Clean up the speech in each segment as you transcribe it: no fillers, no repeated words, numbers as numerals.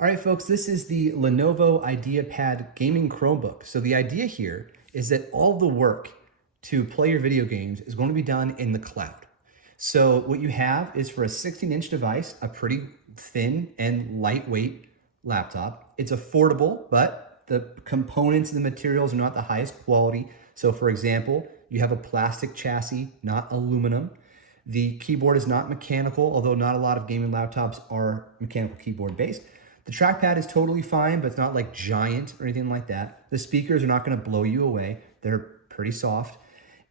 All right, folks, this is the Lenovo Ideapad gaming Chromebook. So the idea here is that all the work to play your video games is going to be done in the cloud. So what you have is, for a 16-inch device, a pretty thin and lightweight laptop. It's affordable, but the components and the materials are not the highest quality. So for example, you have a plastic chassis, not aluminum. The keyboard is not mechanical, although not a lot of gaming laptops are mechanical keyboard based. The trackpad is totally fine, but it's not like giant or anything like that. The speakers are not going to blow you away. They're pretty soft.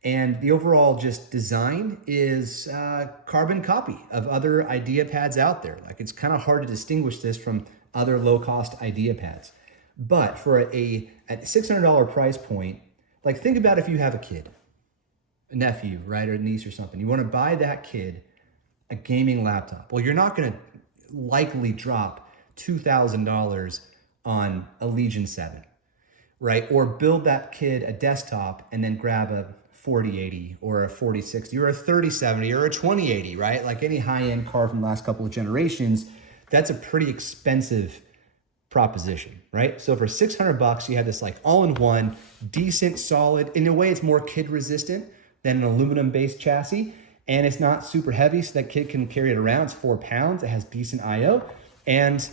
And the overall just design is a carbon copy of other Ideapads out there. Like, it's kind of hard to distinguish this from other low-cost Ideapads. But for at $600 price point, like, think about if you have a kid, a nephew, right, or a niece or something. You want to buy that kid a gaming laptop. Well, you're not going to likely drop $2,000 on a Legion 7, right? Or build that kid a desktop and then grab a 4080 or a 4060 or a 3070 or a 2080, right? Like any high-end car from the last couple of generations, that's a pretty expensive proposition, right? So for $600, you have this like all-in-one, decent, solid, in a way it's more kid resistant than an aluminum-based chassis, and it's not super heavy so that kid can carry it around. It's 4 pounds, it has decent IO, and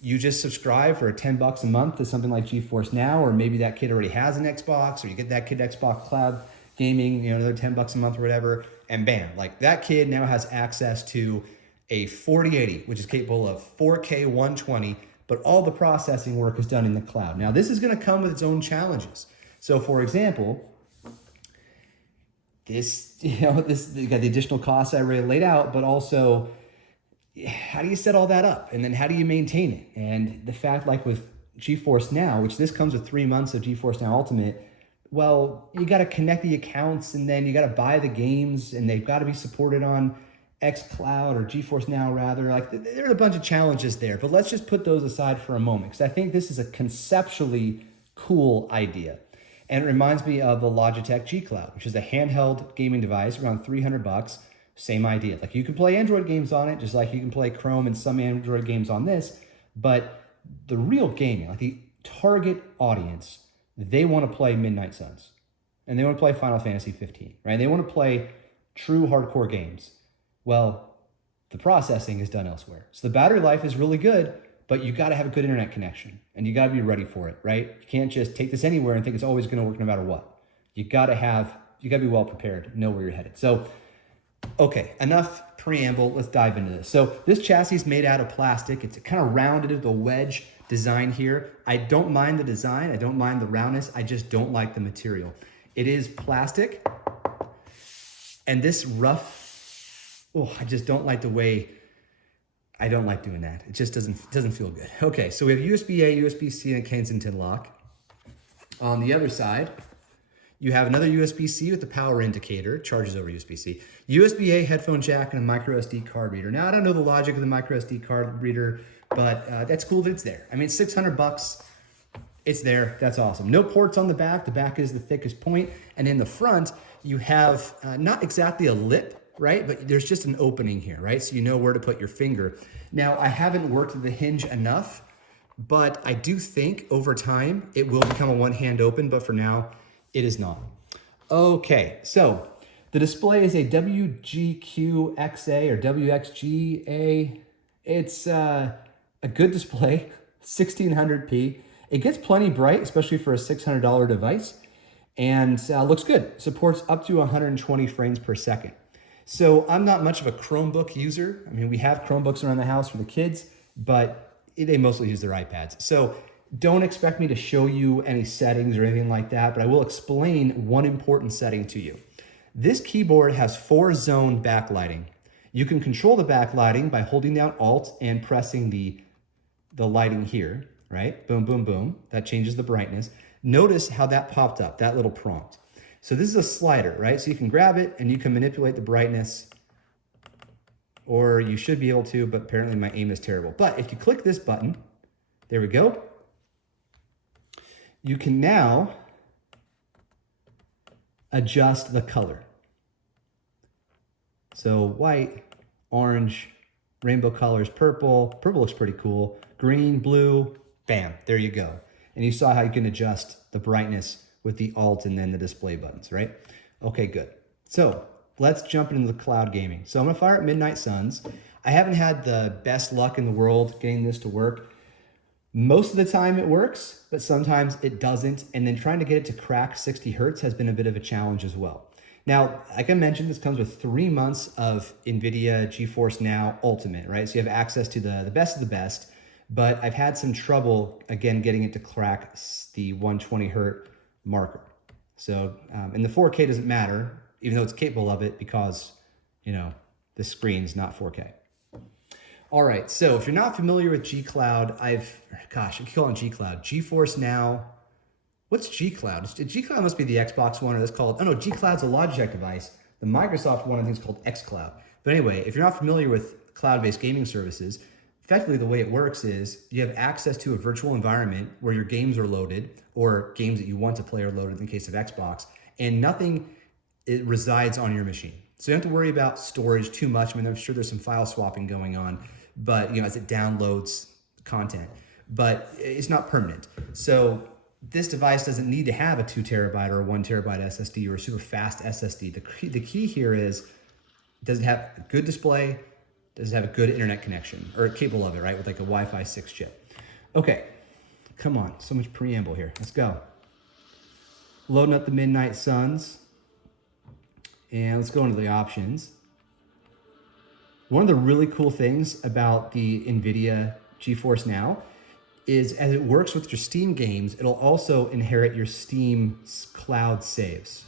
you just subscribe for $10 a month to something like GeforceNow, or maybe that kid already has an Xbox, or you get that kid Xbox Cloud Gaming, you know, another $10 a month or whatever, and bam, like that kid now has access to a 4080, which is capable of 4K 120, but all the processing work is done in the cloud. Now, this is going to come with its own challenges. So, for example, you got the additional costs I already laid out, but also, how do you set all that up? And then how do you maintain it? And the fact, like with GeforceNow, which this comes with 3 months of GeforceNow Ultimate, well, you got to connect the accounts, and then you got to buy the games, and they've got to be supported on xCloud or GeforceNow rather. Like, there are a bunch of challenges there, but let's just put those aside for a moment, because I think this is a conceptually cool idea. And it reminds me of the Logitech G Cloud, which is a handheld gaming device around $300. Same idea. Like, you can play Android games on it, just like you can play Chrome and some Android games on this. But the real gaming, like the target audience, they want to play Midnight Suns, and they want to play Final Fantasy 15, right? They want to play true hardcore games. Well, the processing is done elsewhere. So the battery life is really good, but you got to have a good internet connection, and you got to be ready for it, right? You can't just take this anywhere and think it's always going to work no matter what. You got to be well prepared, know where you're headed. So, okay, enough preamble. Let's dive into this. So this chassis is made out of plastic. It's kind of rounded with a wedge design here. I don't mind the design. I don't mind the roundness. I just don't like the material. It is plastic, and this rough, I just don't like the way. I don't like doing that. It just doesn't feel good. Okay, so we have USB-A, USB-C, and a Kensington lock. On the other side, you have another USB-C with the power indicator, charges over USB-C, USB-A headphone jack, and a micro SD card reader. Now, I don't know the logic of the micro SD card reader, but that's cool that it's there. I mean, it's $600. It's there. That's awesome. No ports on the back. The back is the thickest point. And in the front, you have not exactly a lip, right? But there's just an opening here, right? So you know where to put your finger. Now, I haven't worked the hinge enough, but I do think over time it will become a one-hand open, but for now, it is not. Okay, so the display is a WGQ-XA or WXGA. It's a good display, 1600p. It gets plenty bright, especially for a $600 device, and looks good. Supports up to 120 frames per second. So I'm not much of a Chromebook user. I mean, we have Chromebooks around the house for the kids, but they mostly use their iPads. So don't expect me to show you any settings or anything like that, but I will explain one important setting to you. This keyboard has 4-zone backlighting. You can control the backlighting by holding down Alt and pressing the lighting here, right? Boom, boom, boom. That changes the brightness. Notice how that popped up, that little prompt. So this is a slider, right? So you can grab it and you can manipulate the brightness, or you should be able to, but apparently my aim is terrible. But if you click this button, there we go. You can now adjust the color. So white, orange, Rainbow colors, purple. Purple looks pretty cool. Green, blue, bam, there you go. And you saw how you can adjust the brightness with the Alt and then the display buttons, right? Okay, good. So let's jump into the cloud gaming. So I'm gonna fire up Midnight Suns. I haven't had the best luck in the world getting this to work. Most of the time it works, but sometimes it doesn't. And then trying to get it to crack 60 Hertz has been a bit of a challenge as well. Now, like I mentioned, this comes with 3 months of NVIDIA GeforceNow Ultimate, right? So you have access to the best of the best, but I've had some trouble, again, getting it to crack the 120 Hertz marker. So, and the 4K doesn't matter, even though it's capable of it because, you know, the screen's not 4K. All right, so if you're not familiar with G-Cloud, I keep calling G-Cloud. GeforceNow, what's G-Cloud? G-Cloud must be the Xbox one, or that's called, oh no, G-Cloud's a Logitech device. The Microsoft one, I think, is called xCloud. But anyway, if you're not familiar with cloud-based gaming services, effectively the way it works is you have access to a virtual environment where your games are loaded, or games that you want to play are loaded in the case of Xbox, and nothing it resides on your machine. So you don't have to worry about storage too much. I mean, I'm sure there's some file swapping going on, but you know, as it downloads content, but it's not permanent. So this device doesn't need to have a 2 terabyte or a 1 terabyte SSD or a super fast SSD. The key here is, does it have a good display? Does it have a good internet connection, or capable of it, right? With like a Wi-Fi 6 chip. Okay, come on, so much preamble here. Let's go. Loading up the Midnight Suns. And let's go into the options. One of the really cool things about the NVIDIA GeforceNow is as it works with your Steam games, it'll also inherit your Steam cloud saves,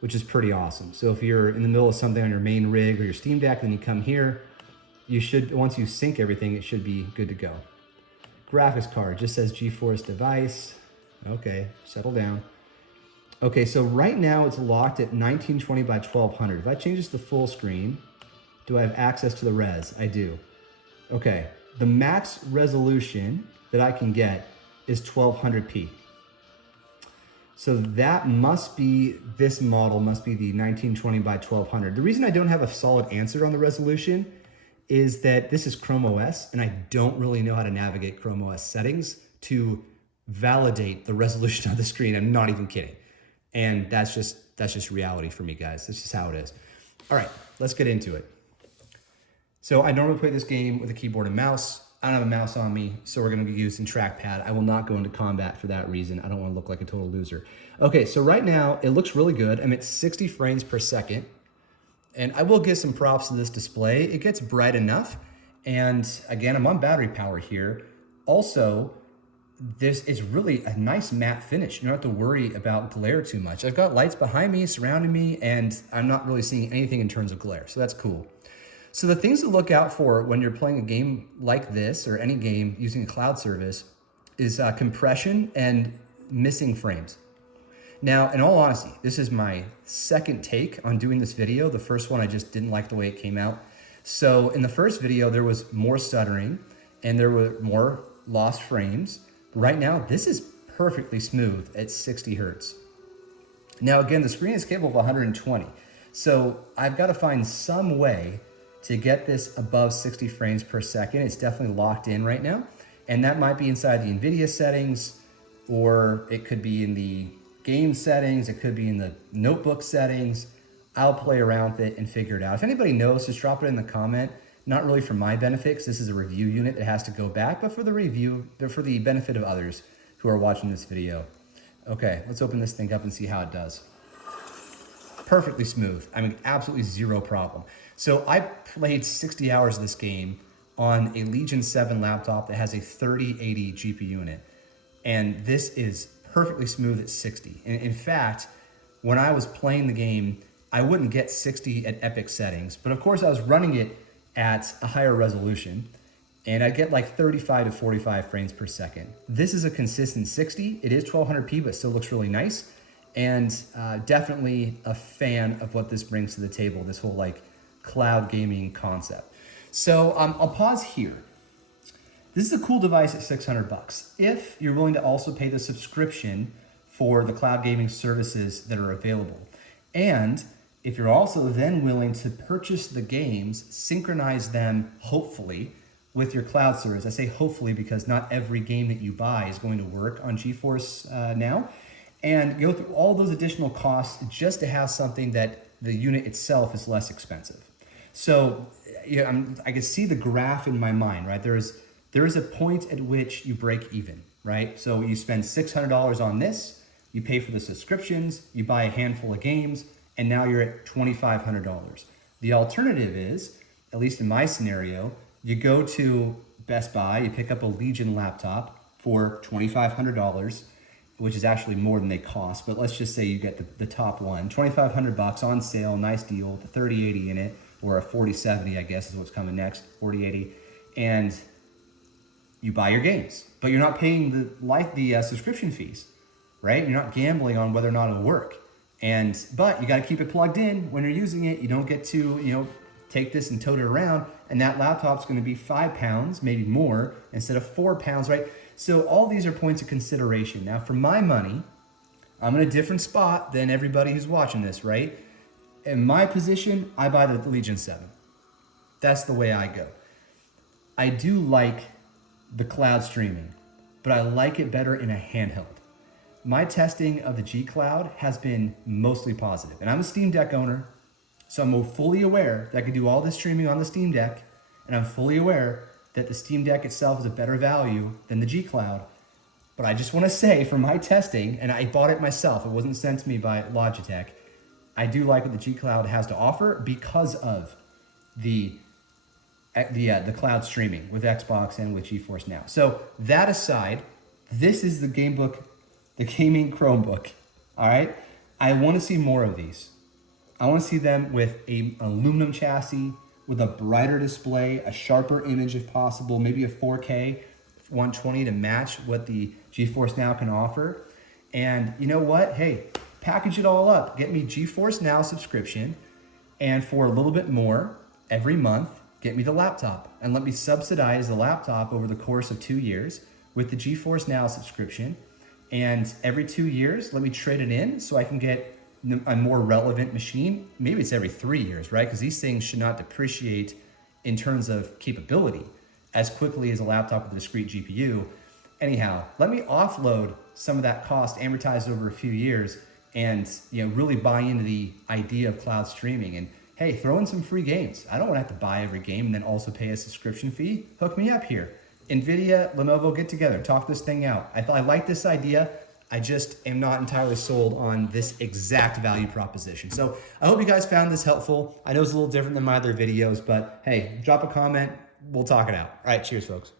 which is pretty awesome. So if you're in the middle of something on your main rig or your Steam Deck, then you come here, you should, once you sync everything, it should be good to go. Graphics card just says GeForce device. Okay, settle down. Okay, so right now it's locked at 1920 by 1200. If I change this to full screen, do I have access to the res? I do. Okay, the max resolution that I can get is 1200p. So that must be, this model must be the 1920 by 1200. The reason I don't have a solid answer on the resolution is that this is Chrome OS, and I don't really know how to navigate Chrome OS settings to validate the resolution of the screen. I'm not even kidding. And that's just reality for me, guys. That's just how it is. All right, let's get into it. So I normally play this game with a keyboard and mouse. I don't have a mouse on me, so we're gonna be using trackpad. I will not go into combat for that reason. I don't wanna look like a total loser. Okay, so right now it looks really good. I'm at 60 frames per second. And I will give some props to this display. It gets bright enough. And again, I'm on battery power here. Also, this is really a nice matte finish. You don't have to worry about glare too much. I've got lights behind me, surrounding me, and I'm not really seeing anything in terms of glare, so that's cool. So the things to look out for when you're playing a game like this, or any game using a cloud service, is compression and missing frames. Now, in all honesty, this is my second take on doing this video. The first one, I just didn't like the way it came out. So in the first video, there was more stuttering and there were more lost frames. Right now, this is perfectly smooth at 60 Hertz. Now, again, the screen is capable of 120. So I've got to find some way to get this above 60 frames per second. It's definitely locked in right now. And that might be inside the NVIDIA settings, or it could be in the game settings. It could be in the notebook settings. I'll play around with it and figure it out. If anybody knows, just drop it in the comment. Not really for my benefit, because this is a review unit that has to go back, but for the review, for the benefit of others who are watching this video. Okay, let's open this thing up and see how it does. Perfectly smooth. I mean, absolutely zero problem. So I played 60 hours of this game on a Legion 7 laptop that has a 3080 GPU unit. And this is perfectly smooth at 60. And in fact, when I was playing the game, I wouldn't get 60 at epic settings, but of course I was running it at a higher resolution, and I get like 35 to 45 frames per second. This is a consistent 60. It is 1200p, but still looks really nice. And definitely a fan of what this brings to the table, this whole like cloud gaming concept. So I'll pause here. This is a cool device at $600 if you're willing to also pay the subscription for the cloud gaming services that are available. And if you're also then willing to purchase the games, synchronize them, hopefully, with your cloud service. I say hopefully because not every game that you buy is going to work on GeForce Now. And go through all those additional costs just to have something that the unit itself is less expensive. So I can see the graph in my mind, right? There is a point at which you break even, right? So you spend $600 on this, you pay for the subscriptions, you buy a handful of games, and now you're at $2,500. The alternative is, at least in my scenario, you go to Best Buy, you pick up a Legion laptop for $2,500, which is actually more than they cost, but let's just say you get the top one, $2,500 on sale, nice deal, the 3080 in it, or a 4070, I guess is what's coming next, 4080, and you buy your games, but you're not paying the subscription fees, right? You're not gambling on whether or not it'll work. But you got to keep it plugged in when you're using it. You don't get to, take this and tote it around, and that laptop's going to be 5 pounds, maybe more, instead of 4 pounds, right? So all these are points of consideration. Now, for my money, I'm in a different spot than everybody who's watching this, right? In my position, I buy the Legion 7. That's the way I go. I do like the cloud streaming, but I like it better in a handheld. My testing of the G Cloud has been mostly positive. And I'm a Steam Deck owner, so I'm fully aware that I can do all this streaming on the Steam Deck, and I'm fully aware that the Steam Deck itself is a better value than the G Cloud. But I just want to say, for my testing, and I bought it myself, it wasn't sent to me by Logitech, I do like what the G Cloud has to offer because of the cloud streaming with Xbox and with GeForceNow. So that aside, this is the gaming Chromebook. All right, I want to see more of these. I want to see them with an aluminum chassis, with a brighter display, a sharper image if possible, maybe a 4K 120 to match what the GeForceNow can offer. And you know what? Hey, package it all up. Get me GeForceNow subscription, and for a little bit more every month, get me the laptop. And let me subsidize the laptop over the course of 2 years with the GeForceNow subscription. And every 2 years, let me trade it in so I can get a more relevant machine. Maybe it's every 3 years, right? Because these things should not depreciate in terms of capability as quickly as a laptop with a discrete GPU. Anyhow, let me offload some of that cost amortized over a few years and really buy into the idea of cloud streaming. And hey, throw in some free games. I don't want to have to buy every game and then also pay a subscription fee. Hook me up here. NVIDIA, Lenovo, get together, talk this thing out. I like this idea. I just am not entirely sold on this exact value proposition. So I hope you guys found this helpful. I know it's a little different than my other videos, but hey, drop a comment. We'll talk it out. All right, cheers, folks.